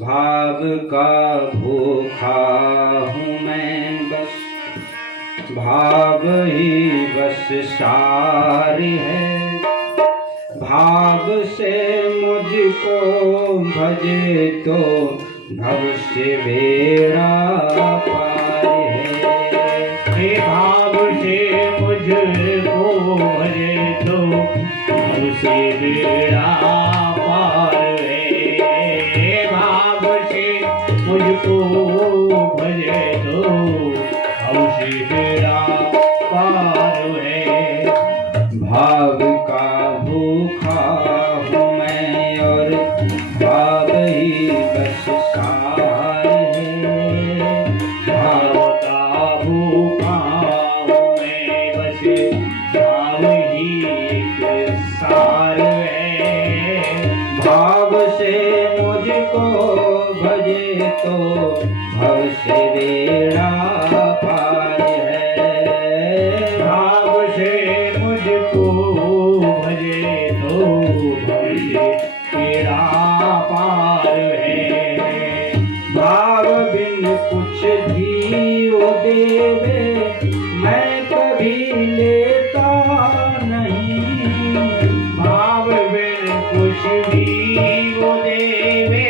भाव का भूखा हूँ मैं बस, भाव ही बस सार है। भाव से मुझको भजे तो भव से बेड़ा पार है। भाव से मुझको भजे तो भव से बेड़ा पार है। भाव से मुझको भजे तो भव से बेड़ा पार है। भाव का भूखा हूँ मैं और भाव ही बस सार है। भाव का भूखा हूँ मैं बस भाव ही एक सार है। भाव से मुझको भजे तो भव से बेड़ा पार है। भाव से मुझको भजे तो भव से बेड़ा पार है। भाव बिन कुछ भी वो देवे मैं कभी लेता नहीं। भाव बिन कुछ भी वो देवे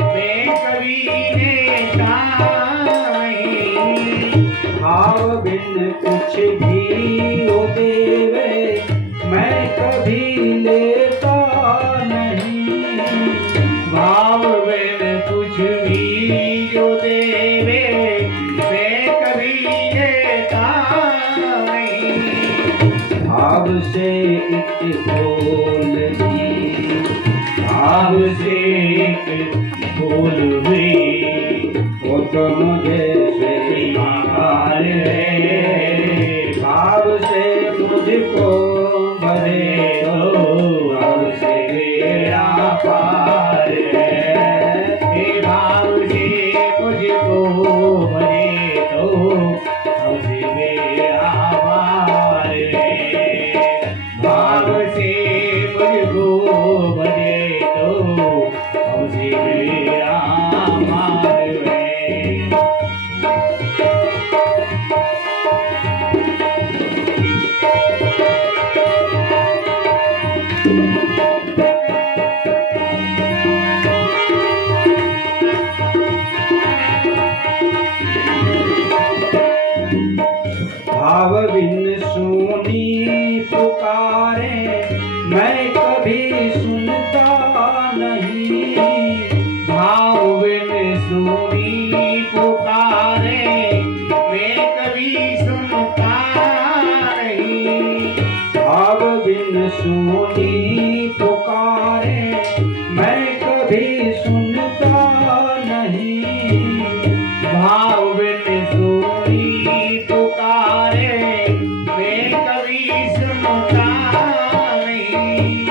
मैं कभी लेता नहीं। भाव बिन कुछ भी वो देवे मैं कभी लेता नहीं। भाव बिन कुछ भी जो देवे मैं कभी लेता नहीं। भाव से एक बोल भी, भाव से एक बोल भी वो तो मुझे स्वीकार है। भाव से मुझको भरे तो भव से बेड़ा पार है। भाव से मुझको भरे तो भव से बेड़ा पार है। भाव से मुझको भरे तो भव से बेड़ा पार है। भाव बिन सुनी पुकारे मैं कभी सुनता नहीं। भाव बिन सुनी पुकारे मैं कभी सुनता नहीं। भाव बिन सुनी पुकारे मैं कभी सुनता नहीं। भाव बिन सुनी पुकारे मैं कभी सुनता नहीं।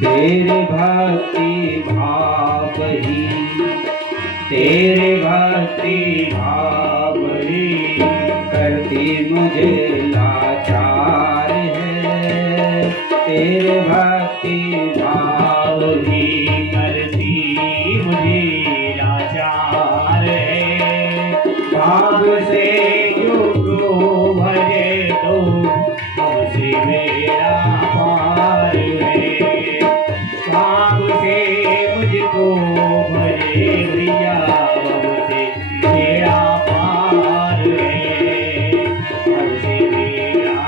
तेरे भक्ति भाव ही, तेरे भक्ति भाव ही करती मुझे लाचार है। तेरे भक्ति भाव ही करती मुझे लाचार है। भाव से युगो भजे तो भव से बेड़ा पार है। भाव से मुझको भजे भैया भव से बेड़ा पार है। भव से बेड़ा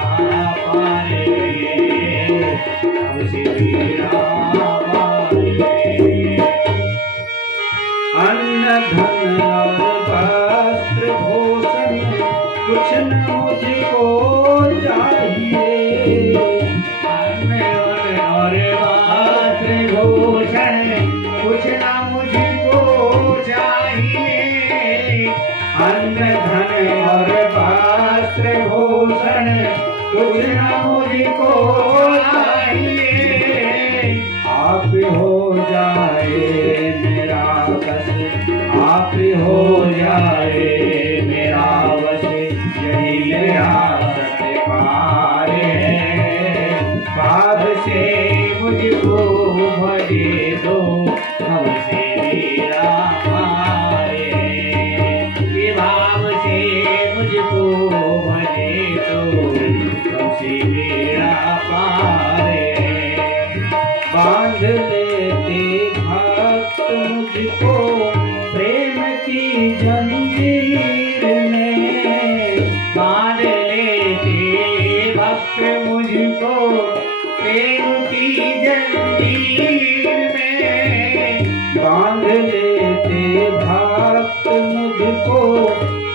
पार है। भव से बेड़ा पार है। अन्न धन और वस्त्र भूषण कुछ न मुझको चाहिए। अन्न और वस्त्र भूषण कुछ न मुझको चाहिए। अन्न धन और वस्त्र भूषण कुछ न मुझको चाहिए। आप हो जाए मेरा बस, आप हो जाए मेरा बस, यही मेरा सत्कार है। भाव से मुझको भजे बांध लेते भक्त मुझको प्रेम की जंजीर में, बांध लेते भक्त मुझको प्रेम की जंजीर में, बांध लेते भक्त मुझको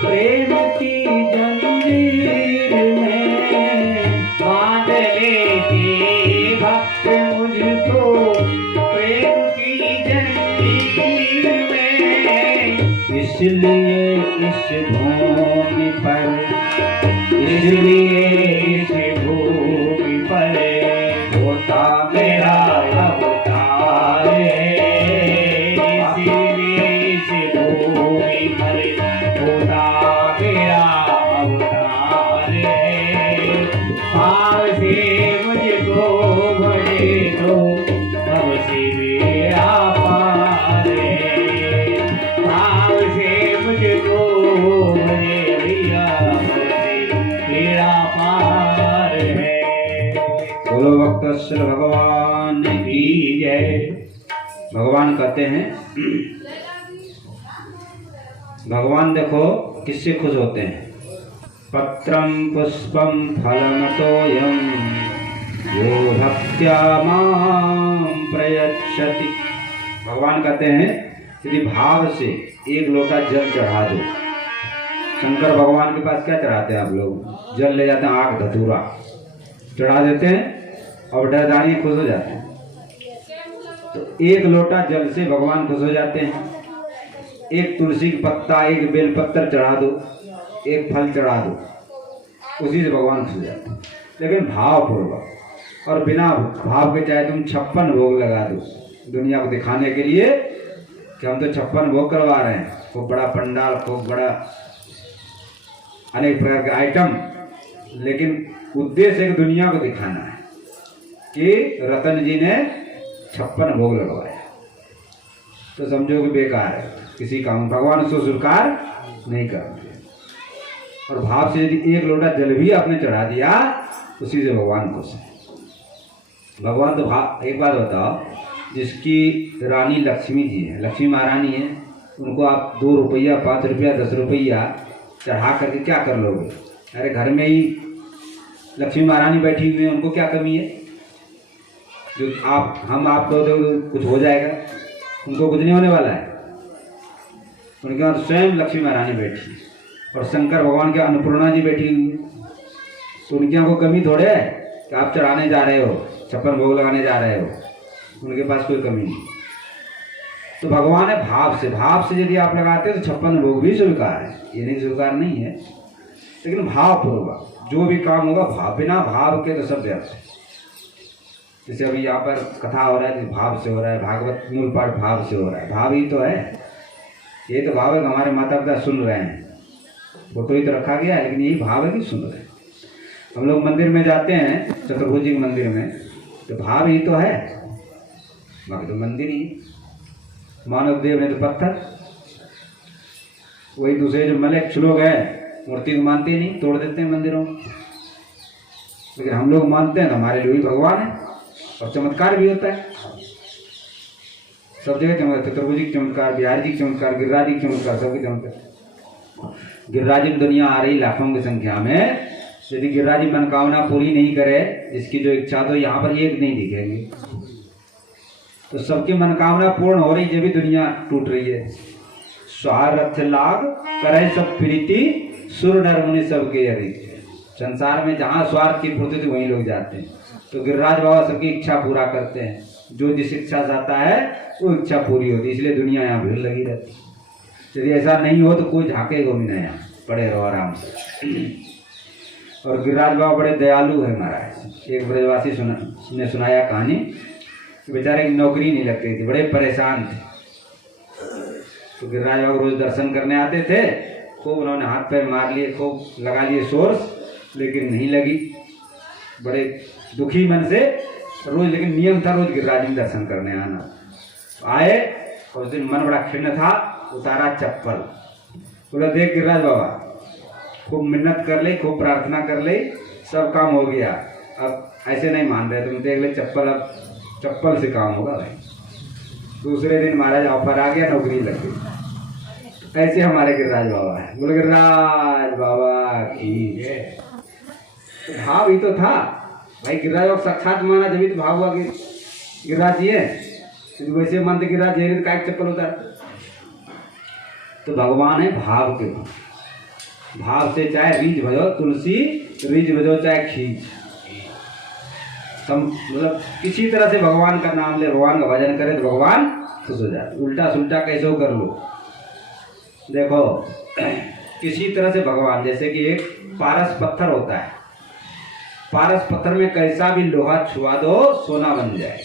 प्रेम की जंजीर में, बांध लेते भक्त मुझको प्रेम की जंजीर में। इसलिए इस भूमि पर, इसलिए इस भूमि पर होता मेरा मेरा अवतार है, इसीलिए इस भूमि पर होता मेरा अवतार है। भाव से मुझको भरे दो, भव से मेरा पार है। भाव से मुझको भरे भैया, भव से मेरा पार है। बोलो भक्त भगवान की जय। भगवान कहते हैं, भगवान देखो किससे खुश होते हैं। पत्रम पुष्पम फलम तोयम यो भक्त्या मां प्रयच्छति। भगवान कहते हैं यदि भाव से एक लोटा जल चढ़ा दो। शंकर भगवान के पास क्या चढ़ाते हैं आप लोग? जल ले जाते हैं, आग धतूरा चढ़ा देते हैं और डरदानी खुश हो जाते हैं। तो एक लोटा जल से भगवान खुश हो जाते हैं। एक तुलसी का पत्ता, एक बेल पत्तर चढ़ा दो, एक फल चढ़ा दो, उसी से भगवान खुश हो जाते हैं। लेकिन भाव पूर्वक और बिना भाव के चाहे तुम 56 भोग लगा दो दुनिया को दिखाने के लिए कि हम तो 56 भोग करवा रहे हैं, खूब बड़ा पंडाल, खूब बड़ा अनेक प्रकार के आइटम, लेकिन उद्देश्य एक दुनिया को दिखाना है कि रतन जी ने 56 भोग लगवाया, तो समझो कि बेकार है, किसी काम भगवान उसको स्वीकार नहीं करते। और भाव से यदि एक लोटा जल भी आपने चढ़ा दिया, उसी से भगवान खुश है। भगवान तो भाव, एक बात बताओ, जिसकी रानी लक्ष्मी जी है, लक्ष्मी महारानी है, उनको आप 2 रुपया, 5 रुपया, 10 रुपया चढ़ा करके क्या कर लोगे? अरे घर में ही लक्ष्मी महारानी बैठी हुई है, उनको क्या कमी है? जो हम आप दो कुछ हो जाएगा, उनको कुछ नहीं होने वाला है। उनके बाद स्वयं लक्ष्मी महारानी बैठी और शंकर भगवान के अन्नपूर्णा जी बैठी हुई, तो उनके यहाँ को कमी थोड़े है कि आप चढ़ाने जा रहे हो, 56 भोग लगाने जा रहे हो, उनके पास कोई कमी नहीं। तो भगवान है भाव से, भाव से यदि आप लगाते हो तो 56 भोग भी स्वीकार है, ये नहीं स्वीकार नहीं है, लेकिन भाव पूर्वक जो भी काम होगा भाव, बिना भाव के तो सब व्यर्थ है। जैसे अभी यहाँ पर कथा हो रहा है, भाव से हो रहा है, भागवत मूल पाठ भाव से हो रहा है, भाव ही तो है, ये तो भाव है कि हमारे माता पिता सुन रहे हैं, फोटो ही तो रखा गया है, लेकिन यही भाव है कि सुन रहे हैं। हम लोग मंदिर में जाते हैं, चतुर्भुजी के मंदिर में, तो भाव ही तो है, बाकी तो मंदिर ही। मानव देव ने तो पत्थर, वही दूसरे जो मलिक लोग हैं मूर्ति को मानते ही नहीं, तोड़ देते हैं मंदिरों में, लेकिन हम लोग मानते हैं, हमारे लिए भगवान है और चमत्कार भी होता है सब जगह। चमत्कार, चतुर्भुजी की चमत्कार, बिहार जी की चमत्कार, गिरिराज जी की चमत्कार, सबकी चमत्कार। गिरिराज में दुनिया आ रही लाखों की संख्या में, यदि गिरिराज जी मनोकामना पूरी नहीं करे, जिसकी जो इच्छा, तो यहाँ पर एक नहीं दिखेंगे। तो सबकी मनोकामना पूर्ण हो रही, जब भी दुनिया टूट रही है। स्वार्थ लाग करे सब प्रीति, सुर नर मुनि सबके यदि। संसार में जहाँ स्वार्थ की पूर्ति वहीं लोग जाते हैं, तो गिरिराज बाबा सबकी इच्छा पूरा करते हैं, जो जिस इच्छा से आता है वो इच्छा पूरी होती है, इसलिए दुनिया यहाँ भीड़ लगी रहती है। यदि ऐसा नहीं हो तो कोई झाँकेगा भी नहीं, यहाँ पड़े रहो आराम से। और गिरिराज बाबा बड़े दयालु है महाराज। एक ब्रजवासी ने सुनाया कहानी, बेचारे की नौकरी नहीं लगती थी, बड़े परेशान थे, तो गिरिराज बाबा रोज दर्शन करने आते थे, खूब उन्होंने हाथ पैर मार लिए, खूब लगा लिए सोर्स, लेकिन नहीं लगी, बड़े दुखी मन से रोज, लेकिन नियम था रोज गिरिराज में दर्शन करने आना। आए और उस दिन मन बड़ा खिन्न था, उतारा चप्पल, बोला देख गिरिराज बाबा, खूब मिन्नत कर ले, खूब प्रार्थना कर ले, सब काम हो गया, अब ऐसे नहीं मान रहे, तुम देख ले चप्पल अब चप्पल से काम होगा भाई। दूसरे दिन महाराज ऑफर आ गया, नौकरी लग गई। ऐसे हमारे गिरिराज बाबा है। बोले गिरिराज बाबा की है। तो भाव ही तो था भाई, गिरिराज बाबा साक्षात माना जब तो भाव हुआ कि गिरिराज जी है। तो वैसे मानते गिरिराज जी है, काय चप्पल उतार। तो भगवान है भाव के भाव से, चाहे रीझ भजो तुलसी, रीझ भजो चाहे खींच, मतलब किसी तरह से भगवान का नाम ले, भगवान का भजन करे तो भगवान खुश हो जाए। उल्टा सुल्टा कैसे कर लो, देखो किसी तरह से भगवान, जैसे कि एक पारस पत्थर होता है, पारस पत्थर में कैसा भी लोहा छुआ दो सोना बन जाए।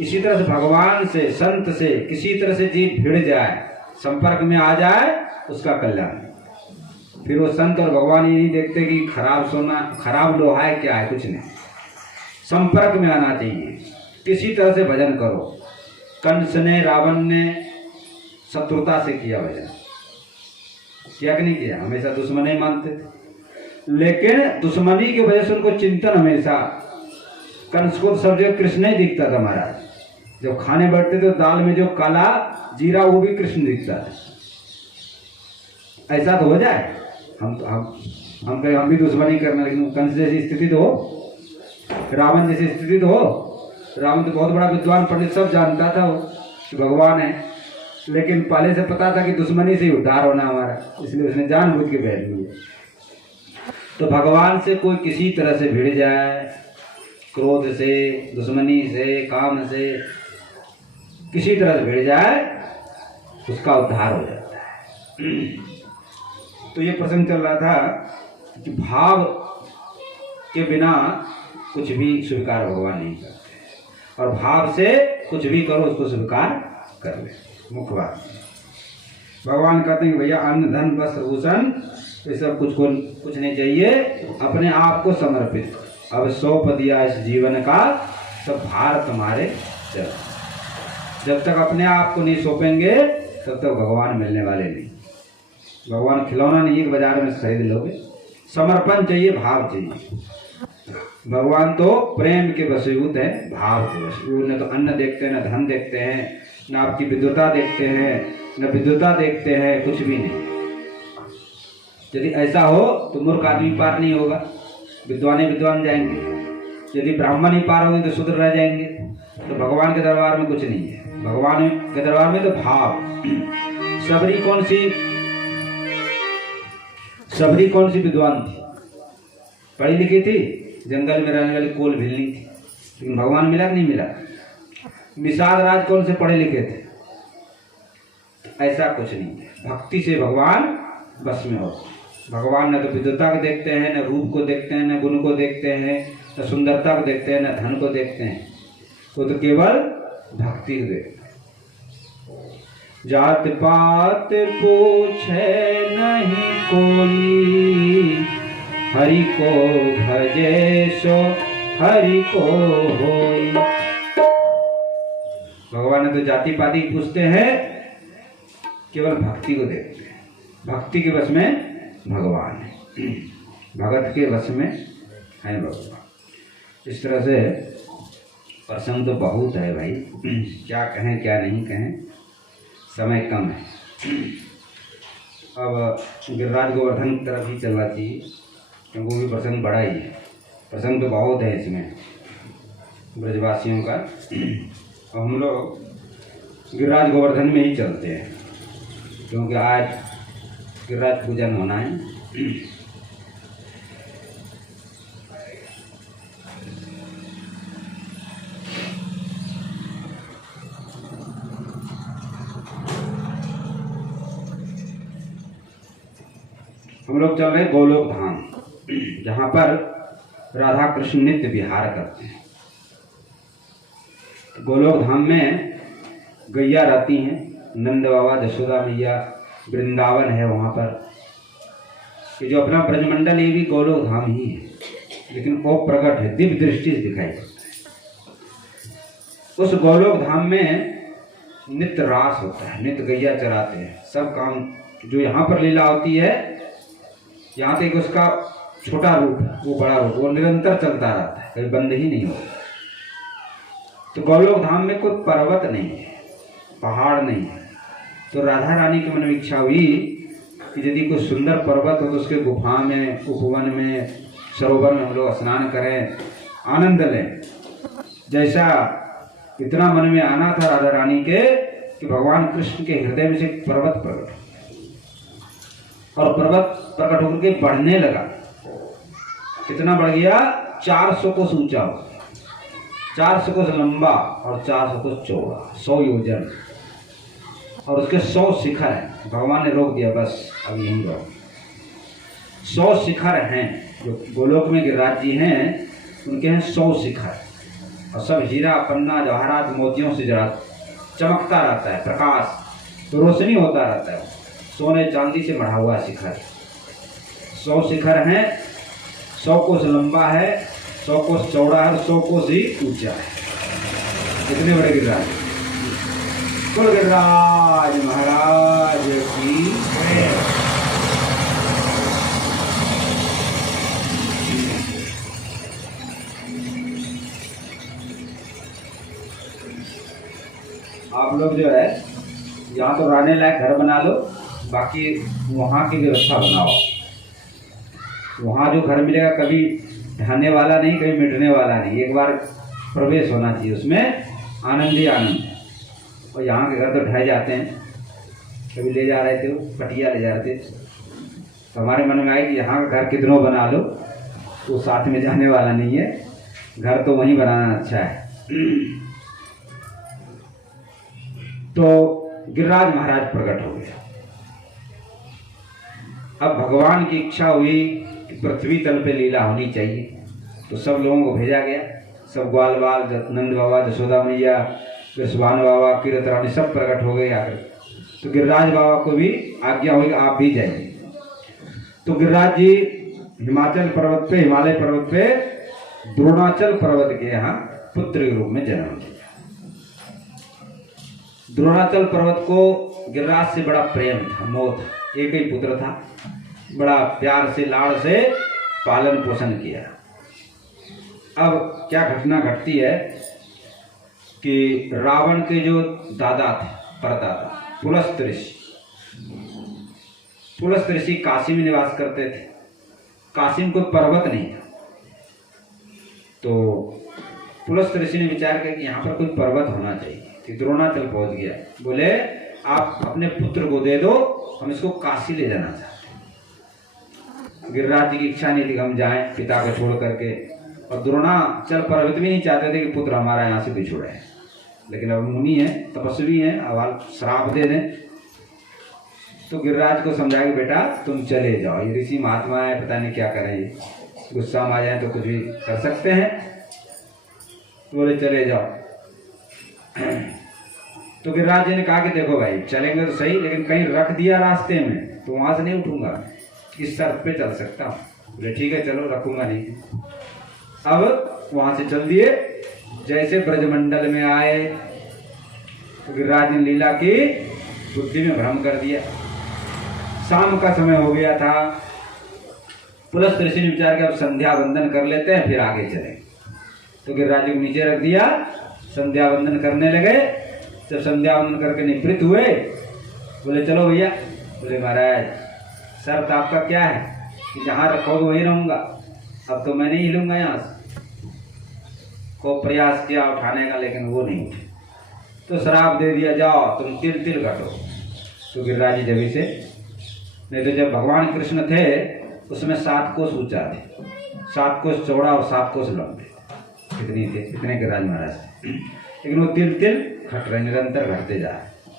इसी तरह से भगवान से, संत से किसी तरह से जीव भिड़ जाए, संपर्क में आ जाए, उसका कल्याण। फिर वो संत और भगवान ये नहीं देखते कि खराब सोना, खराब लोहा है, क्या है, कुछ नहीं। संपर्क में आना चाहिए। किसी तरह से भजन करो। कंस ने, रावण ने शत्रुता से किया भजन, किया कि नहीं किया? हमेशा दुश्मनी मानते थे, लेकिन दुश्मनी की वजह से उनको चिंतन हमेशा, कंस को सब जगह कृष्ण ही दिखता था महाराज। जब खाने बैठते तो दाल में जो काला जीरा वो भी कृष्ण दिखता था। ऐसा तो हो जाए, हम भी दुश्मनी करना, लेकिन कंस जैसी स्थिति तो हो, रावण जैसी स्थिति तो हो। रावण तो बहुत बड़ा विद्वान पंडित, सब जानता था वो कि भगवान है, लेकिन पहले से पता था कि दुश्मनी से ही उद्धार होना हमारा, इसलिए उसने जानबूझ के बैठ लिया। तो भगवान से कोई किसी तरह से भिड़ जाए, क्रोध से, दुश्मनी से, काम से, किसी तरह से भिड़ जाए, उसका उद्धार हो जाता है। तो ये प्रसंग चल रहा था कि भाव के बिना कुछ भी स्वीकार भगवान नहीं करते, और भाव से कुछ भी करो उसको स्वीकार कर ले। मुख्य बात भगवान कहते हैं भैया अन्न धन वस्त्र भूषण ये सब कुछ नहीं चाहिए, अपने आप को समर्पित करो। अब सौंप दिया इस जीवन का, सब भार तुम्हारे चल। जब तक अपने आप को नहीं सौंपेंगे तब तक भगवान मिलने वाले नहीं। भगवान खिलौना नहीं है कि बाजार में खरीद लोगे। समर्पण चाहिए, भाव चाहिए। भगवान तो प्रेम के वशीभूत है, भाव के वशीभूत। न तो अन्न देखते हैं, न धन देखते हैं, न आपकी विद्वता देखते हैं, न विद्वता देखते हैं, कुछ भी नहीं। यदि ऐसा हो तो मूर्ख आदमी पार नहीं होगा, विद्वान जाएंगे। यदि ब्राह्मण ही पार होंगे तो शूद्र रह जाएंगे। तो भगवान के दरबार में कुछ नहीं है। भगवान के दरबार में तो भाव। सबरी कौन सी विद्वान थी, पढ़ी लिखी थी, जंगल में रहने वाली कोल भिलनी थी, लेकिन भगवान मिला कि नहीं मिला? निषाद राज कौन से पढ़े लिखे थे? ऐसा कुछ नहीं है। भक्ति से भगवान बस में हो। भगवान न तो विद्वता को देखते हैं, न रूप को देखते हैं, न गुण को देखते हैं, न सुंदरता को देखते हैं, न धन को देखते हैं। वो तो केवल भक्ति को देखते हैं। जात पात पूछे नहीं कोई, हरि को भजे सो हरि को होई। भगवान ने तो जाति पाति पूछते हैं, केवल भक्ति को देखते हैं। भक्ति के वश में भगवान है, भगत के वश में है भगवान। इस तरह से प्रसंग तो बहुत है भाई, क्या कहें क्या नहीं कहें, समय कम है। अब गिरिराज गोवर्धन की तरफ ही चलना चाहिए, क्योंकि वो भी प्रसंग बड़ा ही है। प्रसंग तो बहुत है इसमें ब्रजवासियों का। और हम लोग गिरिराज गोवर्धन में ही चलते हैं, क्योंकि आज गिरिराज पूजन होना है। हम लोग चल रहे गोलोक धाम, जहाँ पर राधा कृष्ण नित्य विहार करते हैं। गोलोक धाम में गैया रहती हैं, नंद बाबा, यशोदा मैया, वृंदावन है वहाँ पर। ये जो अपना ब्रजमंडल ये भी गोलोक धाम ही है, लेकिन वो प्रकट है, दिव्य दृष्टि से दिखाई पड़ता है। उस गोलोक धाम में नित्य रास होता है, नित्य गैया चराते हैं। सब काम जो यहाँ पर लीला होती है, यहाँ तक उसका छोटा रूप वो बड़ा रूप वो निरंतर चलता रहता है, कभी बंद ही नहीं होता। तो गोलोक धाम में कोई पर्वत नहीं है, पहाड़ नहीं है। तो राधा रानी के मन में इच्छा हुई कि यदि कोई सुंदर पर्वत हो तो उसके गुफा में, उपवन में, सरोवर में हम लोग स्नान करें, आनंद लें। जैसा इतना मन में आना था राधा रानी के कि भगवान कृष्ण के हृदय में से पर्वत प्रकट, और पर्वत प्रकट होकर के बढ़ने लगा। कितना बढ़ गया? 400 कोस ऊंचा हो, 400 कोस लंबा और 400 कोस चौड़ा, 100 योजन, और उसके 100 शिखर हैं। भगवान ने रोक दिया, बस अब यहीं रहो। 100 शिखर हैं, जो गोलोक में गिरिराज जी हैं उनके हैं 100 शिखर, और सब हीरा, पन्ना, जवाहरात, मोतियों से जरा चमकता रहता है, प्रकाश तो रोशनी होता रहता है। सोने चांदी से मढ़ा हुआ शिखर, 100 शिखर हैं, 100 कोस लंबा है, 100 कोस चौड़ा है, 100 कोस ही ऊंचा है। कितने बड़े गिरिराज! कुल गिरिराज महाराज की जय। आप लोग जो है यहाँ तो रहने लायक घर बना लो, बाकी वहाँ की व्यवस्था बनाओ। वहाँ जो घर मिलेगा कभी ढहने वाला नहीं, कभी मिटने वाला नहीं, एक बार प्रवेश होना चाहिए उसमें, आनंद ही आनंद है। और यहाँ के घर तो ढह जाते हैं। कभी ले जा रहे थे, पटिया ले जा रहे थे, तो हमारे मन में आई कि यहाँ का घर कितनों बना लो, तो साथ में जाने वाला नहीं है, घर तो वहीं बनाना अच्छा है। तो गिरिराज महाराज प्रकट हो गया। अब भगवान की इच्छा हुई कि पृथ्वी तल पे लीला होनी चाहिए, तो सब लोगों को भेजा गया। सब ग्वाल बाल, नंद बाबा, जसोदा मैया, कृष्ण बाबा, कीरत रानी सब प्रकट हो गए आकर। तो गिरिराज बाबा को भी आज्ञा हुई आप भी जाइए। तो गिरिराज जी हिमाचल पर्वत पे, हिमालय पर्वत पे द्रोणाचल पर्वत के यहाँ पुत्र के रूप में जन्म लिया। द्रोणाचल पर्वत को गिरिराज से बड़ा प्रेम था, मोह था, एक ही पुत्र था, बड़ा प्यार से, लाड़ से पालन पोषण किया। अब क्या घटना घटती है कि रावण के जो दादा थे, परदादा, पुलस्त्य ऋषि, पुलस्त्य ऋषि काशी में निवास करते थे। काशी में कोई पर्वत नहीं था, तो पुलस्त्य ऋषि ने विचार किया कि यहाँ पर कोई पर्वत होना चाहिए। कि द्रोणाचल पहुंच गया, बोले आप अपने पुत्र को दे दो, हम इसको काशी ले जाना चाहते हैं। गिरिराज जी की इच्छा नहीं थी कि हम जाएं पिता को छोड़ करके, और द्रोणाचल पर्वत भी नहीं चाहते थे कि पुत्र हमारा यहाँ से बिछुड़े, लेकिन अब मुनि है, तपस्वी है, अब श्राप दे दें। तो गिरिराज को समझाया कि बेटा तुम चले जाओ, ये ऋषि महात्मा है, पता नहीं क्या करें, गुस्सा में आ जाए तो कुछ भी कर सकते हैं। तो बोले चले जाओ। तो गिरिराज जी ने कहा कि देखो भाई चलेंगे तो सही, लेकिन कहीं रख दिया रास्ते में तो वहां से नहीं उठूंगा, इस शर्त पे चल सकता हूँ। बोले ठीक है चलो, रखूंगा नहीं। अब वहां से चल दिए। जैसे ब्रजमंडल में आए तो गिरिराज ने लीला की बुद्धि में भ्रम कर दिया। शाम का समय हो गया था। पुलस्त्य ऋषि ने विचार किया अब संध्या वंदन कर लेते हैं, फिर आगे चलें। तो गिरिराज जी को नीचे रख दिया, संध्या वंदन करने लगे। जब संध्या वंदन करके निवृत्त हुए, बोले चलो भैया। बोले महाराज शर्त आपका क्या है कि जहाँ रखोगे वहीं रहूंगा, अब तो मैं नहीं हिलूंगा यहाँ से। को प्रयास किया उठाने का, लेकिन वो नहीं उठे, तो श्राप दे दिया, जाओ तुम तिल तिल घटो। तो गिरिराज जी जब से, नहीं तो जब भगवान कृष्ण थे उसमें 7 कोस ऊंचा थे, 7 कोस चौड़ा और 7 कोस लंबे, कितनी थे, कितने गिरिराज महाराज थे, लेकिन वो तिल तिल घट रहे, निरंतर घटते जा रहे।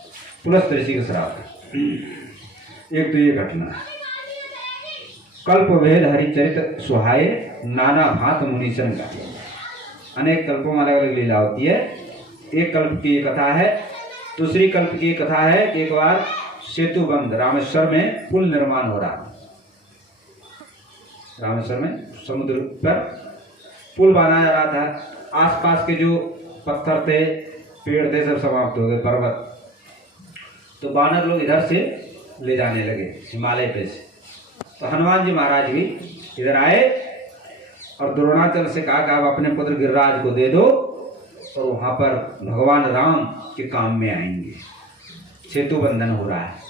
पुलस्त्य ऋषि का श्राप है। एक तो ये घटना है। कल्प भेद हरिचरित सुहाए, नाना भांत मुनीशन का। अनेक कल्पों में अलग अलग लीला होती है। एक कल्प की कथा है, दूसरी कल्प की कथा है कि एक बार सेतुबंध रामेश्वर में पुल निर्माण हो रहा। रामेश्वर में समुद्र पर पुल बनाया जा रहा था। आसपास के जो पत्थर थे, पेड़ थे, सब समाप्त हो गए, पर्वत। तो बानर लोग इधर से ले जाने लगे हिमालय पे से। तो हनुमान जी महाराज भी इधर आए और द्रोणाचल से कहा कि आप अपने पुत्र गिरिराज को दे दो, और वहाँ पर भगवान राम के काम में आएंगे। सेतु बंधन हो रहा है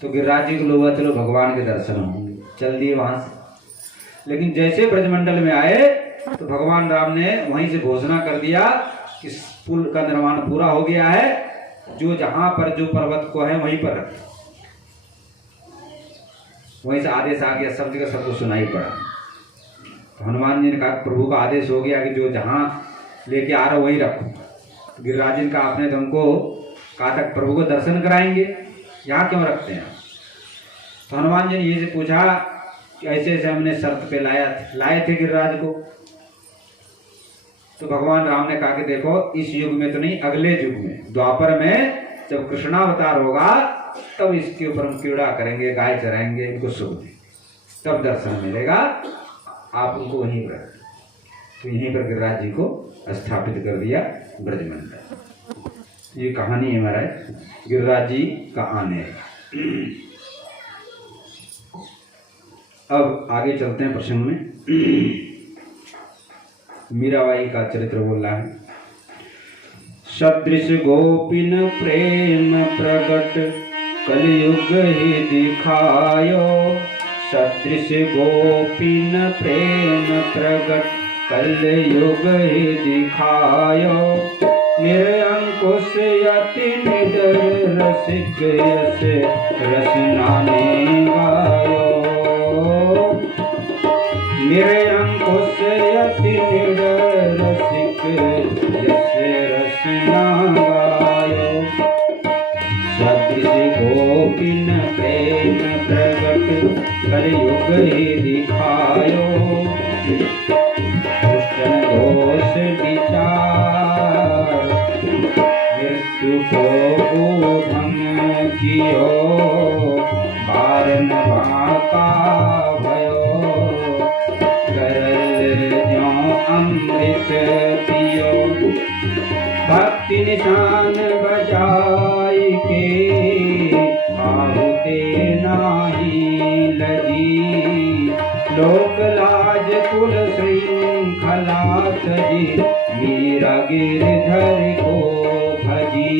तो गिरिराज जी को लोग चलो भगवान के दर्शन होंगे, चल दिए वहाँ से। लेकिन जैसे ब्रजमंडल में आए तो भगवान राम ने वहीं से घोषणा कर दिया कि इस पुल का निर्माण पूरा हो गया है, जो जहाँ पर जो पर्वत को है वहीं पर रख। वहीं से आदेश आ गया, सब जगह सबको सुनाई पड़ा। तो हनुमान जी ने कहा प्रभु का आदेश हो गया कि जो जहाँ लेके आ रहा वहीं रखो। तो गिरिराज जी ने कहा आपने तो हमको कहा तक प्रभु को दर्शन कराएंगे, यहाँ क्यों रखते हैं? तो हनुमान जी ने ये से पूछा कि ऐसे ऐसे हमने शर्त पे लाए थे गिरिराज को। तो भगवान राम ने कहा कि देखो इस युग में तो नहीं, अगले युग में द्वापर में जब कृष्णावतार होगा तब इसके ऊपर हम क्रीड़ा करेंगे, गाय चराएंगे, इनको सुख देंगे, तब दर्शन मिलेगा। आप उनको वहीं पर, तो यहीं पर गिरिराज जी को स्थापित कर दिया ब्रजमंडल। ये कहानी है महाराज गिरिराज जी का आने। अब आगे चलते हैं प्रसंग में। मीराबाई का चरित्र बोल रहा है। सदृश गोपिन प्रेम प्रगट कलयुग ही दिखायो। सदृश गोपिन प्रेम प्रगट कलयुग ही दिखायो। निरंकुश यति निडर रसिक यस रसनाने गायो। निरंकुश यति निडर रसिक यस रसना गायो। सदृश गोपिन प्रेम प्रगट कलयुग ही दिखायो। दुष्टन दोष विचार मृत्यु को बोधन कियो। बारन बाका भयो करल ज्यों अमृत पियो। भक्ति निशान बजाई के आहुते नाही लजी। लोक लाज कुल श्रृंखला सजी। मीरा गिरधर को भजी।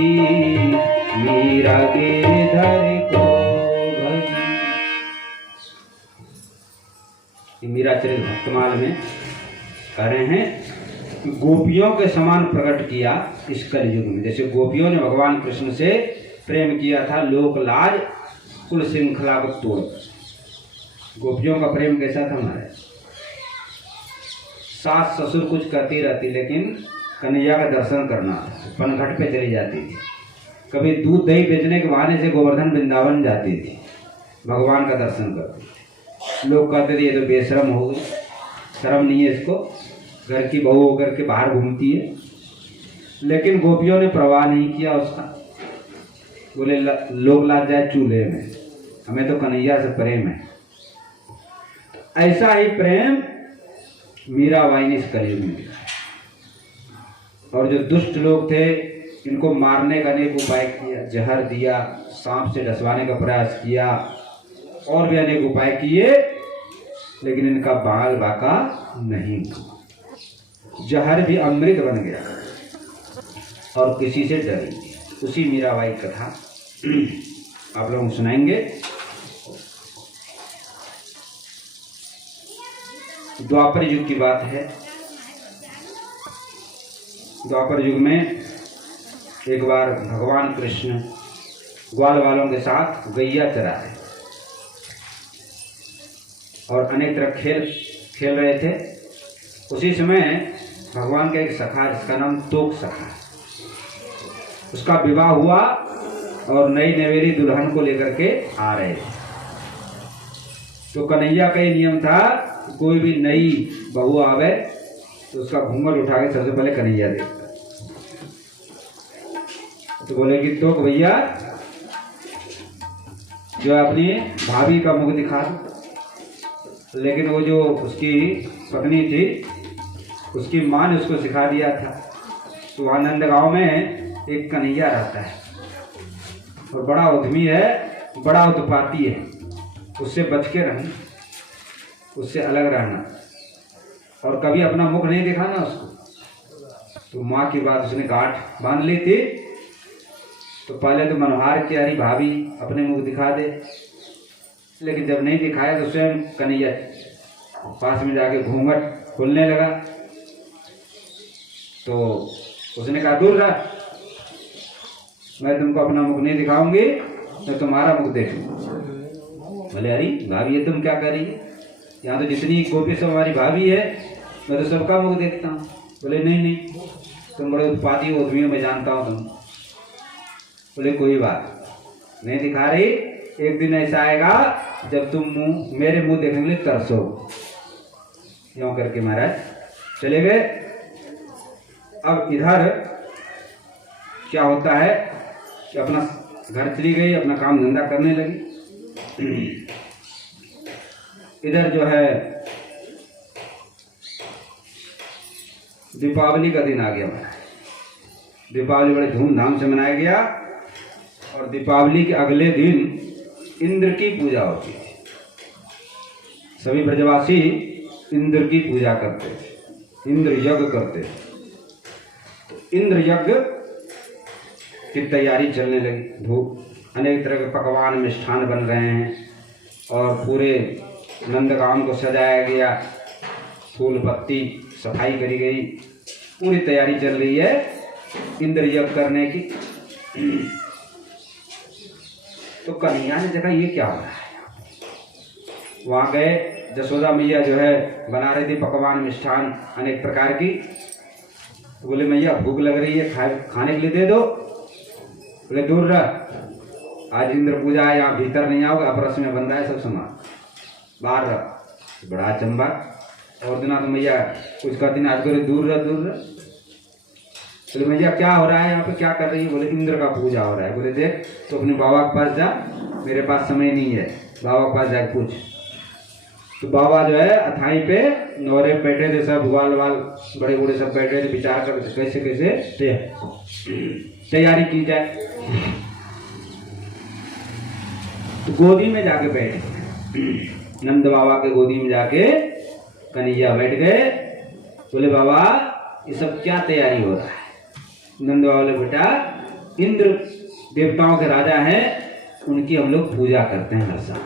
मीरा गिरधर को भजी। मीरा चरित्र भक्तमाल में कह रहे हैं कि गोपियों के समान प्रकट किया इस कलयुग में। जैसे गोपियों ने भगवान कृष्ण से प्रेम किया था लोक लाज कुल श्रृंखला को तोड़। गोपियों का प्रेम कैसा था हमारे? सास ससुर कुछ करती रहती लेकिन कन्हैया का दर्शन करना था। पनघट पे चली जाती थी, कभी दूध दही बेचने के बहाने से गोवर्धन वृंदावन जाती थी, भगवान का दर्शन करती थी। लोग कहते थे ये तो बेशरम हो गई, शर्म नहीं है इसको, घर की बहू होकर के बाहर घूमती है। लेकिन गोपियों ने परवाह नहीं किया उसका। बोले लोग लाज जाए चूल्हे में, हमें तो कन्हैया से प्रेम है। ऐसा ही प्रेम मीराबाई ने इस कलयुग में दिखाया। और जो दुष्ट लोग थे इनको मारने का अनेक उपाय किया, जहर दिया, सांप से डसवाने का प्रयास किया, और भी अनेक उपाय किए, लेकिन इनका बाल बाका नहीं हुआ। जहर भी अमृत बन गया और किसी से डरी। उसी मीराबाई कथा आप लोग सुनाएंगे। द्वापर युग की बात है। द्वापर युग में एक बार भगवान कृष्ण ग्वाल वालों के साथ गैया चरा रहे और अनेक तरह खेल रहे थे। उसी समय भगवान का एक सखा जिसका नाम तोक सखा, उसका विवाह हुआ और नई नवेली दुल्हन को लेकर के आ रहे थे। तो कन्हैया का ये नियम था कोई भी नई बहू आवे तो उसका घूंघट उठा के सबसे पहले कन्हैया देखता। तो बोले कि तो भैया जो अपनी भाभी का मुख दिखा दो। लेकिन वो जो उसकी पत्नी थी उसकी माँ ने उसको सिखा दिया था। तो वहाँ नंदगांव में एक कन्हैया रहता है और बड़ा उद्यमी है, बड़ा उत्पाती है। उससे बच के रहना, उससे अलग रहना और कभी अपना मुख नहीं दिखाना उसको। तो माँ की बात उसने गांठ बांध ली थी। तो पहले तो मनोहार की अरे भाभी अपने मुख दिखा दे, लेकिन जब नहीं दिखाया तो स्वयं कन्हैया पास में जाके घूंघट खोलने लगा। तो उसने कहा दूर रह, मैं तुमको अपना मुख नहीं दिखाऊंगी, मैं तुम्हारा मुख देखूंगा। बोले अरे भाभी ये तुम क्या कर रही है, यहाँ तो जितनी गोपी सब हमारी भाभी है, मैं तो सबका मुख देखता हूँ। बोले नहीं नहीं, तुम बड़े उत्पाती उद्यमी हो, मैं जानता हूँ तुम। बोले कोई बात नहीं दिखा रही, एक दिन ऐसा आएगा जब तुम मेरे मुंह देखने के लिए तरसो। यूँ करके महाराज चले गए। अब इधर क्या होता है कि अपना घर चली गई, अपना काम धंधा करने लगी। इधर जो है दीपावली का दिन आ गया। दीपावली बड़े धूमधाम से मनाया गया और दीपावली के अगले दिन इंद्र की पूजा होती थी। सभी ब्रजवासी इंद्र की पूजा करते थे, इंद्र यज्ञ करते थे। तो इंद्र यज्ञ की तैयारी चलने लगी। धूप अनेक तरह के पकवान मिष्ठान बन रहे हैं और पूरे नंदगांव को सजाया गया, फूल पत्ती सफाई करी गई, पूरी तैयारी चल रही है इंद्र यज्ञ करने की। तो कन्हैया ने देखा ये क्या हो रहा है। वहाँ गए, जसोदा मैया जो है बना रही थी पकवान मिष्ठान अनेक प्रकार की। तो बोले मैया भूख लग रही है, खाने के लिए दे दो। बोले दूर रह, आज इंद्र पूजा है, यहाँ भीतर नहीं आओगे, अपरस में बंधा है सब सामान, बाहर रह। बड़ा अचंबा, और दिना तो मैया कुछ कहती ना, आज करे दूर रह दूर रह। बोले भैया क्या हो रहा है यहाँ पे, क्या कर रही है। बोले इंद्र का पूजा हो रहा है। बोले देख तो अपने बाबा के पास जा, मेरे पास समय नहीं है, बाबा के पास जाके पूछ। तो बाबा जो है अथाई पे नौरे बैठे थे, सब ग्वाल वाल बड़े बूढ़े सब बैठे थे, विचार कर कैसे कैसे तैयारी की जाए। तो गोदी में जाके बैठे, नंद बाबा के गोदी में जाके कन्हैया बैठ गए। बोले बाबा ये सब क्या तैयारी हो रहा है। नंद बाबा बोले बेटा इंद्र देवताओं के राजा हैं, उनकी हम लोग पूजा करते हैं हर साल।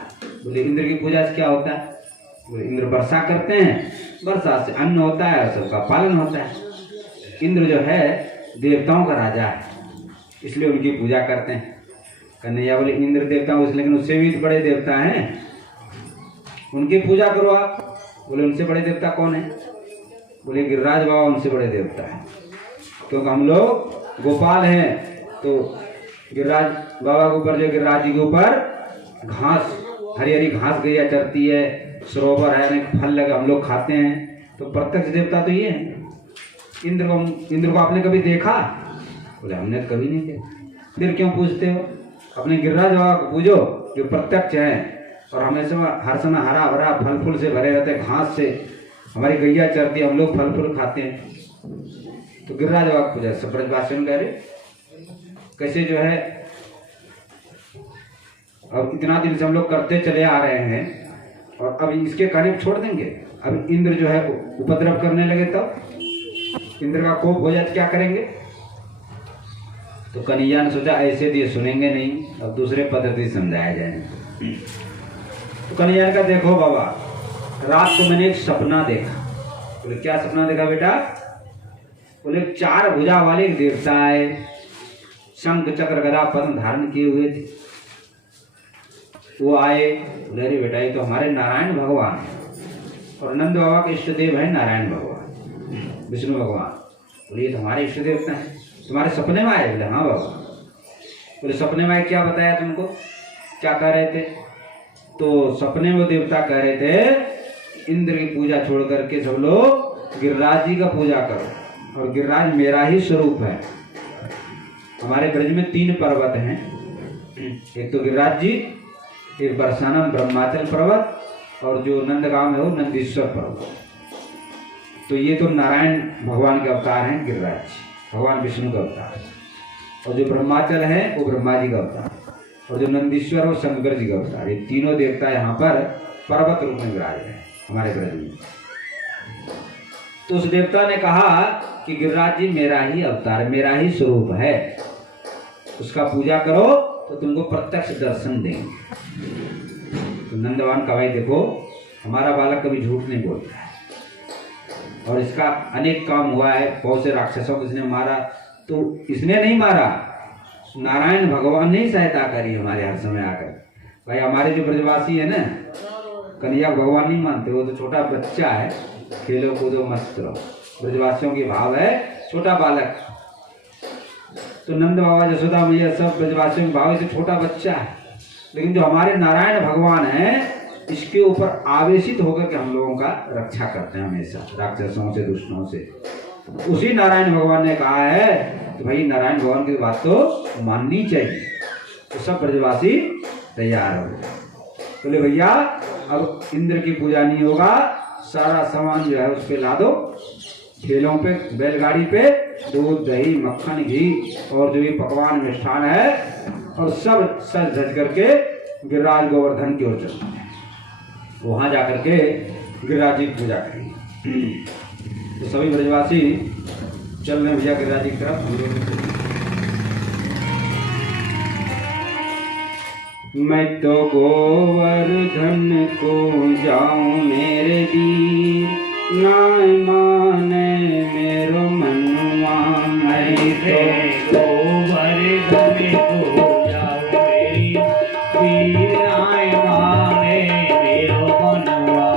बोले इंद्र की पूजा से क्या होता है। बोले इंद्र वर्षा करते हैं, वर्षा से अन्न होता है, सबका पालन होता है। इंद्र जो है देवताओं का राजा है, इसलिए उनकी पूजा करते हैं। कन्हैया बोले इंद्र देवता लेकिन उससे भी बड़े देवता हैं, उनकी पूजा करो आप। बोले उनसे बड़े देवता कौन है। बोले गिरिराज बाबा उनसे बड़े देवता है, क्योंकि हम लोग गोपाल हैं, तो गिरिराज बाबा के ऊपर जो गिरिराज जी के ऊपर घास हरी हरी घास गैया चरती है, सरोवर है, अनेक फल लगे हम लोग खाते हैं, तो प्रत्यक्ष देवता तो ये है। इंद्र को आपने कभी देखा। बोले हमने तो कभी नहीं देखा। फिर क्यों पूछते हो, अपने गिरिराज बाबा को पूजो जो प्रत्यक्ष हैं और हमेशा हर समय हरा भरा फल फूल से भरे रहते हैं, घास से हमारी गैया चरती है, हम लोग फल फूल खाते हैं। तो गिरिराज बाबा पूजा सब ब्रजवासियों कह रहे कैसे जो है अब इतना दिन से हम लोग करते चले आ रहे हैं और अब इसके कहने को छोड़ देंगे। अब इंद्र जो है उपद्रव करने लगे तब इंद्र का कोप हो जाए तो क्या करेंगे। तो कन्हैया ने सोचा ऐसे दिए सुनेंगे नहीं, अब दूसरे पद्धति समझाया जाए। तो कन्हैया ने कहा देखो बाबा रात को मैंने एक सपना देखा। बोले क्या सपना देखा बेटा। बोले 4 भुजा वाले एक देवता है, शंख चक्र गदा पद्म धारण किए हुए थे, वो आए। बोले अरे बेटा ये तो हमारे नारायण भगवान है और नंद बाबा के इष्ट देव है नारायण भगवान विष्णु भगवान। बोले ये तो हमारे इष्ट देवता है, तुम्हारे सपने में आए। बोले हाँ बाबा। बोले सपने में क्या बताया तुमको, क्या कह रहे थे। तो सपने में देवता कह रहे थे इंद्र की पूजा छोड़ करके सब लोग गिरिराज जी का पूजा करो, और गिरिराज मेरा ही स्वरूप है। हमारे ब्रज में 3 पर्वत हैं, एक तो गिरिराज जी, एक बरसाना ब्रह्माचल पर्वत और जो नंदगांव है वो नंदीश्वर पर्वत। तो ये तो नारायण भगवान के अवतार हैं गिरिराज जी, भगवान विष्णु का अवतार, और जो ब्रह्माचल है वो ब्रह्मा जी का अवतार, और जो नंदीश्वर वो शंकर जी का अवतार। ये तीनों देवता यहाँ पर पर्वत रूप में विराज रहे हमारे ब्रज में। तो उस देवता ने कहा कि गिरिराज जी मेरा ही अवतार, मेरा ही स्वरूप है, उसका पूजा करो तो तुमको प्रत्यक्ष दर्शन देंगे। तो नंद भगवान का भाई देखो हमारा बालक कभी झूठ नहीं बोलता है, और इसका अनेक काम हुआ है। बहुत से राक्षसों को इसने मारा, तो इसने नहीं मारा, नारायण भगवान ने ही सहायता करी हमारे हर समय आकर। भाई हमारे जो ब्रजवासी है ना, कन्हैया भगवान नहीं मानते, वो तो छोटा बच्चा है, खेलो कूदो मस्त रहो, ब्रजवासियों की भाव है छोटा बालक। तो नंद बाबा यशोदा मैया सब ब्रजवासियों की भाव से छोटा बच्चा है, लेकिन जो हमारे नारायण भगवान हैं इसके ऊपर आवेशित होकर के हम लोगों का रक्षा करते हैं हमेशा राक्षसों से, दुष्टों से। उसी नारायण भगवान ने कहा है कि भाई नारायण भगवान की बात तो माननी चाहिए। तो सब ब्रजवासी तैयार हो गए, बोले भैया अब इंद्र की पूजा नहीं होगा, सारा सामान जो है उस पे ला दो, ठेलों पे, बैलगाड़ी पे, दूध दही मक्खन घी और जो भी पकवान मिष्ठान है, और सब सज धज करके गिरिराज गोवर्धन की ओर चलते हैं। वहां जाकर के गिरिराज जी की पूजा करेंगे। तो सभी ब्रजवासी चल रहे भैया गिरिराज जी की तरफ। मैं तो गोवर्धन को जाऊं मेरे वीर, नाय माने मेरो मनुआ। मैं तो गोवर्धन को जाऊं मेरी वीर, नाय माने मेरो मनुआ।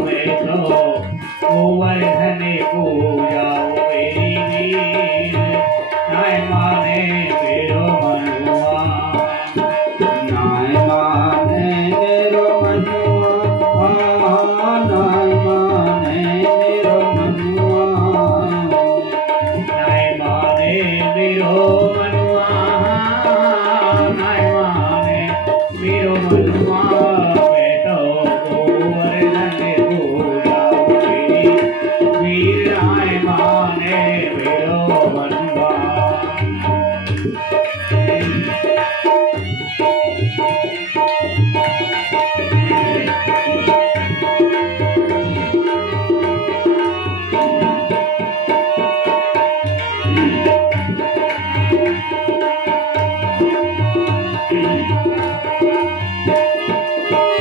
मैं तो गोवर्धन को जाऊं मेरी वीर, नाय माने मेरो मनुआ। नाय माने मेरो मनुआ, नाय माने मेरो मनुआ। नाय माने मेरो मनुआ, नाय माने मेरो मनुआ। मैं तो गोवर्धन को जाऊं मेरी वीर, नाय माने मेरो मनुआ।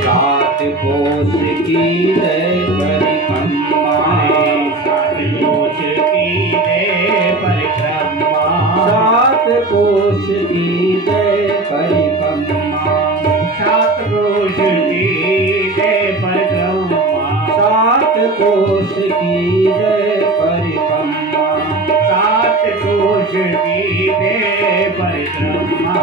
सात कोस की जय परिक्रमा, सात कोस की जय परिक्रमा, सात कोस की जय परिक्रमा, सात कोस की जय परिक्रमा, सात कोस की जय परिक्रमा। सात कोस की जय परिक्रमा।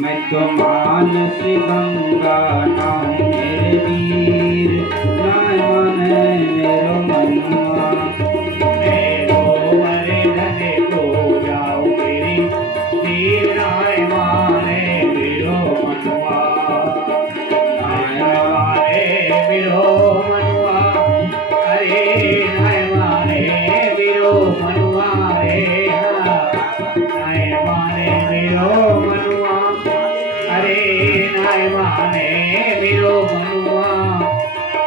मैं तो मानस गंगा नाहूं मेरे वीर, नाय माने मेरो मनुआ। मैं गोवर्धन को जाऊं मेरी वीर, नाय माने मेरो मनुआ। नाय माने मेरो मनुआ, अरे नाय माने मेरो मनुआ रे। नाय माने मेरो मनुआ, अरे नाय माने मेरो मनुआ।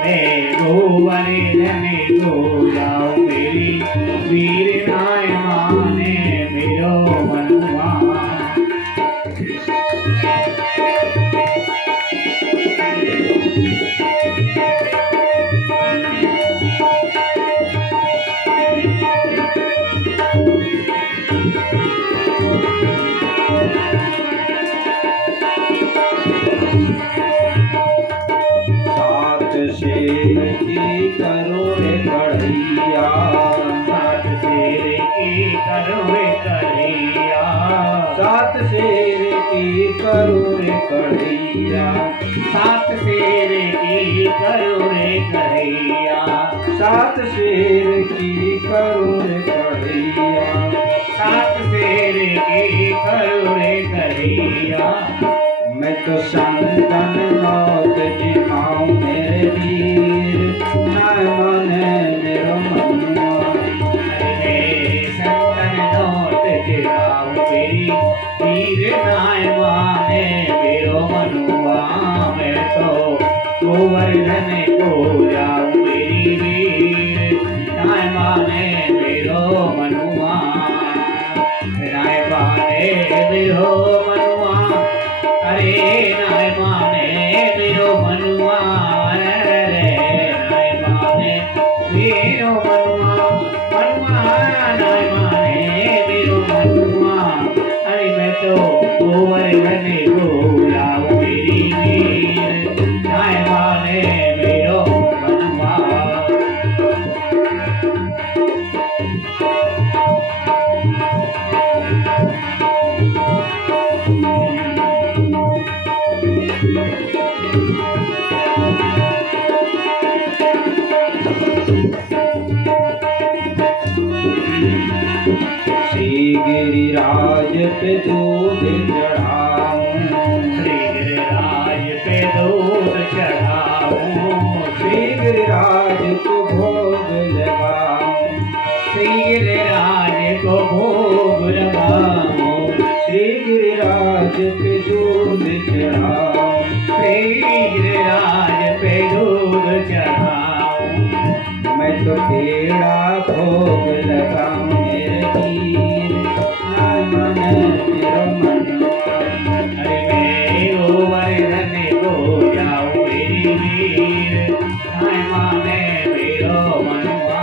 मैं गोवर्धन को जाऊं मेरी वीर, नाय माने मेरो मनुआ। सात शेर की करो रे कढ़ैया, सात शेर की करो रे कढ़ैया, सात शेर की करो रे कढ़ैया, सात शेर की करो रे कढ़ैया, सात शेर की करो रे कढ़ैया। सात शेर की करो रे कढ़ैया। मैं तो संतन मौत जिमाऊं मेरे वीर, नाय माने मेरो मनुआ। अरे संतन नौत जिमाऊं मेरी वीर, नाय माने मेरो मनुआ। मैं तो गोवर्धन को जाऊं मेरी वीर, नाय माने मेरो मनुआ। मेरो मनुआ अरे नाय माने मेरो मनुआ रे नाय माने मेरो मनुआ मनुआ नाय माने मेरो मनुआ अरे मैं तो गोवर बने को लाऊं मेरी वीर नाय माने मेरो मनुआ श्री गिरिराज पे दूध चढ़ाऊं, श्री गिरिराज पे दूध चढ़ाऊं श्री गिरिराज को भोग लगाऊं, श्री गिरिराज को भोग लगाऊं श्री गिरिराज पे दूध चढ़ाऊं, श्री गिरिराज पे दूध चढ़ाऊं मैं तो पेड़ा भोग लगाऊं मेरे वीर नाय माने मेरो मनुआ। अरे मैं गोवर धने को जाऊं मेरी वीर नाय माने मेरो मनुआ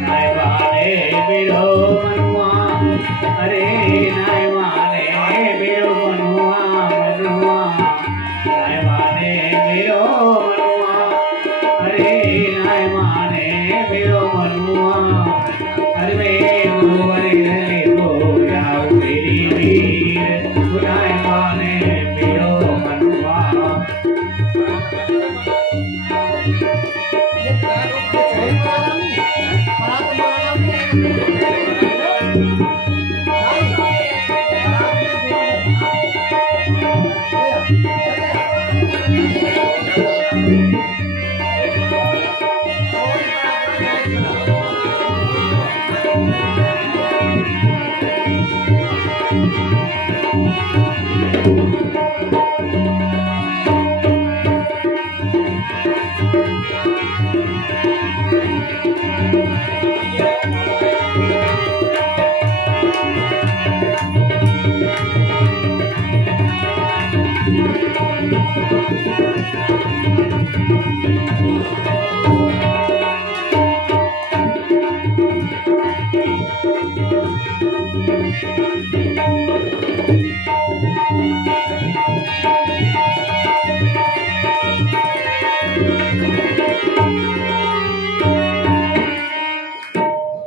नाय माने मेरो मनुआ अरे नाय माने मेरो मनुआ मनुआ नाय माने मेरो मनुआ अरे नाय माने मेरो मनुआ अरे मैं गोवर धने को जाऊं मेरी वीर नाय माने मेरो मनुआ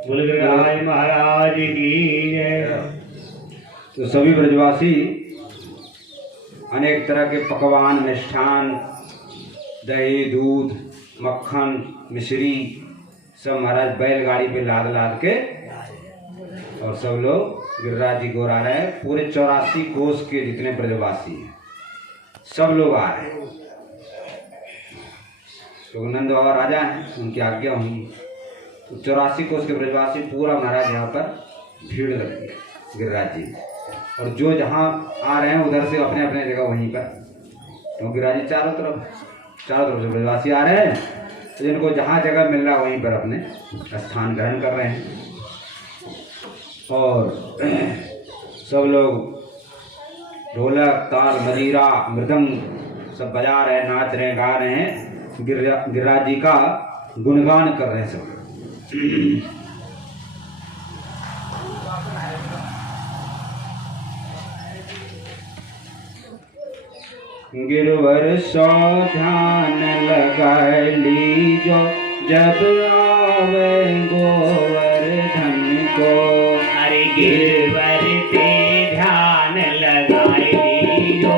गुलगराज महाराज की जय। तो सभी ब्रजवासी अनेक तरह के पकवान मिष्ठान दही दूध मक्खन मिश्री सब महाराज बैलगाड़ी पे लाद लाद के और सब लोग गिरिराज जी को आ रहे हैं। पूरे 84 कोस के जितने ब्रजवासी हैं सब लोग आ रहे हैं। तो नंद बाबा राजा हैं, उनकी आज्ञा हुई तो 84 कोस के ब्रजवासी पूरा महाराज यहाँ पर भीड़ लगती है गिरिराज जी। और जो जहाँ आ रहे हैं उधर से अपने अपने जगह वहीं पर, तो गिरिराज जी चारों तरफ से ब्रजवासी आ रहे हैं, तो जिनको जहाँ जगह मिल रहा है वहीं पर अपने स्थान ग्रहण कर रहे हैं। और सब लोग ढोलक ताल मजीरा मृदंग सब बजा रहे हैं, नाच रहे हैं, गा रहे हैं, गिरिराज जी का गुणगान कर रहे हैं सब। गिरवर सो ध्यान लगाए लीजो जब आवे गोवर्धन को। हरि गिरवर पे ध्यान लगाए लीजो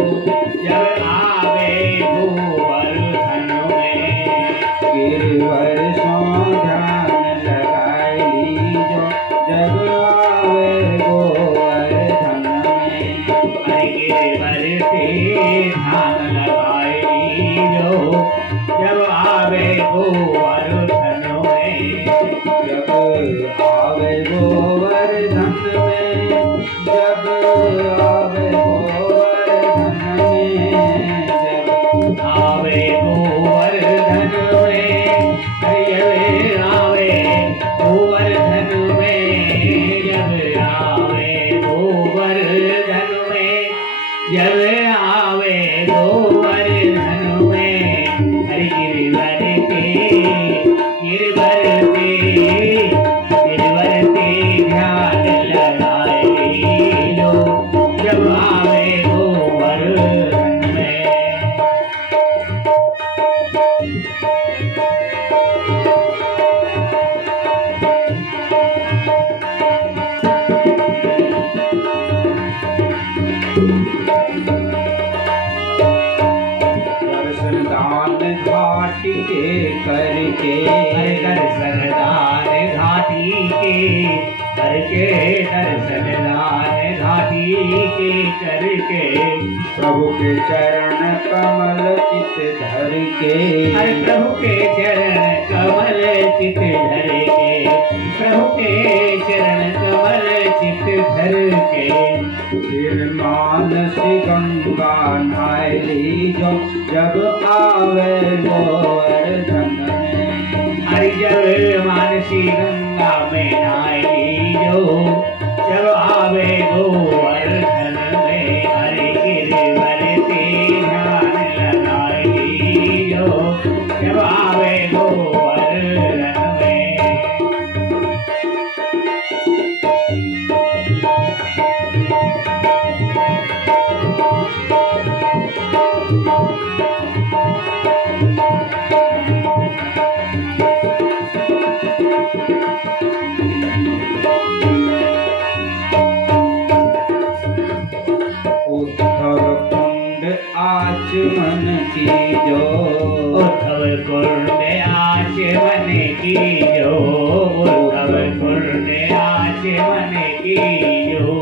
जब आवे गोवर्धन में। गिरवर सो ध्यान लगाए लीजो जब आवे गोवर्धन में। हरि गिरवर पे ध्यान लगाए लीजो जब आवे गोवर्धन में। जब आवे गोवर्धन में, जब आवे गोवर्धन में, जब आवे गोवर्धन में, जब आवे गोवर्धन में, जब आवे गोवर्धन जब आवे गोवर्धन में हरि गिरवर ते ध्यान लगाए लो जब आवे गोवर्धन में। दर्शन दान घाटी के करके दर्शन दान घाटी के करके दर्शन दान घाटी के करके प्रभु के चरण कमल चित धर के हर प्रभु के चरण कमल चित धर के प्रभु के चरण कमल चित धर के फिर मानसी गंगा नहाय लीजो जब आवे गोवर्धन में। हरि जब मानसी गंगा में नहाय लीजो जब आवे गोवर्धन में। हरि गिरवर ते ध्यान लगाए लीजो जब आवे गोवर्धन में। उद्धव कुंड आचमन कीजो उद्धव कुंड आचमन कीजो उद्धव कुंड आचमन कीजो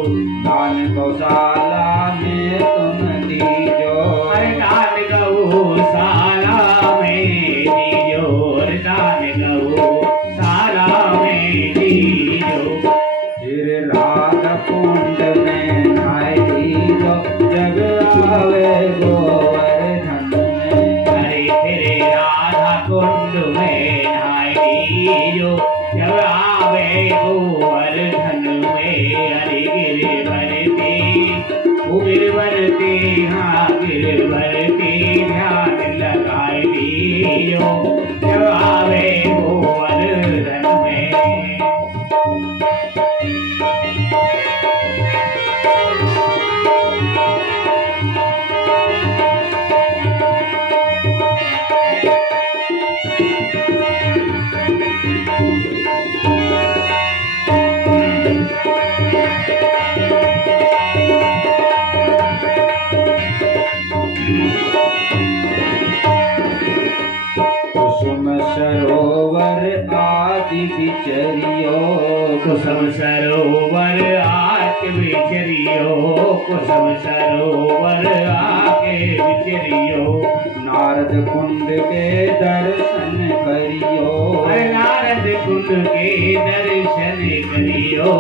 दान गौशाला में तुम दीजो दान गौशाला में दीजो दान गौशाला में दीजो। फिर राधा कुंड में नहाय लीजो जब आवे गोवर्धन में। हरे फिर राधा कुंड में नहाय लीजो जब आवे गोवर्धन में। हरे गिरवर ते हाँ गिरवर ते ध्यान लगाए लीजो जब आवे गोवर्धन में। कुसुम सरोवर आदि विचरियो कुसुम सरोवर आके विचरियो कुसुम सरोवर आके विचरियो। नारद कुंड के दर्शन करियो नारद कुंड के दर्शन करियो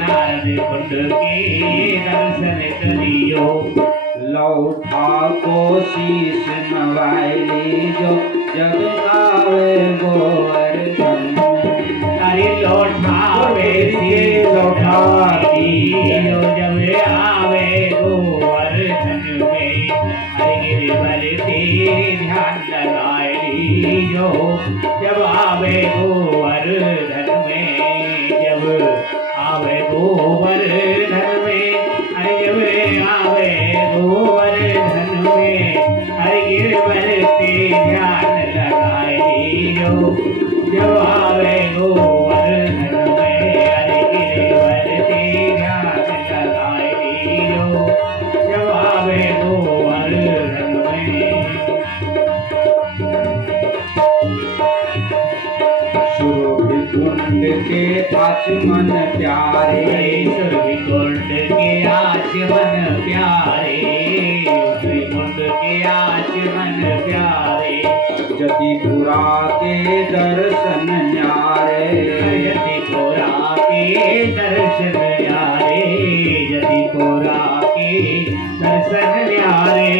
नारद कुंड के दर्शन करियो। लौटा को शीश नवाय लीजो जब आवे गोवर्धन में। हरि लौटावे सी लौटाइयो जब आवे गोवर्धन में। हरि गिरवर ते ध्यान लगाए लीजो जब आवे गोवर्धन में। जब आवे गोवर्धन में हरि जब आवे गोवर्धन में। हरि गिरवर ते ध्यान लगाए लीजो जब आवे गोवर्धन में। हरि गिरवर ते ध्यान लगाए लीजो जब आवे गोवर्धन में। सुरभि कुंड के आचमन प्यारे सुरभि कुंड के आचमन प्यारे सुरभि कुंड के आचमन प्यारे। जतिपुरा के दर्शन न्यारे जतिपुरा के दर्शन न्यारे जतिपुरा के दर्शन न्यारे।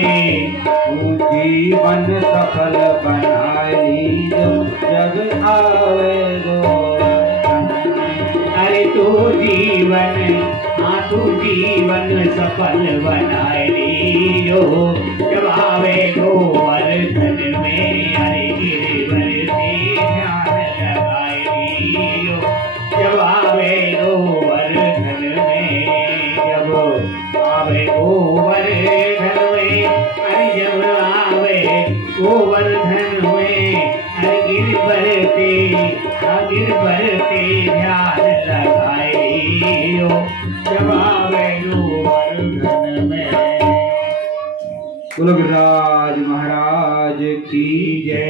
तू जीवन सफल बना लीजो जब आवे गोवर्धन में। हरि तू जीवन साधु जीवन सफल बनाए लियो। जब आवे गोवर्धन में हरे गिरिवर से ध्यान लगाए लियो। जब आवे गोवर्धन में, जब आवे गोवर्धन में, अरे जब आवे गोवर्धन में, हर गिरवर से ध्यान लगाए लियो। जब आवे गोवर्धन में। बोलो गिरिराज महाराज की जय।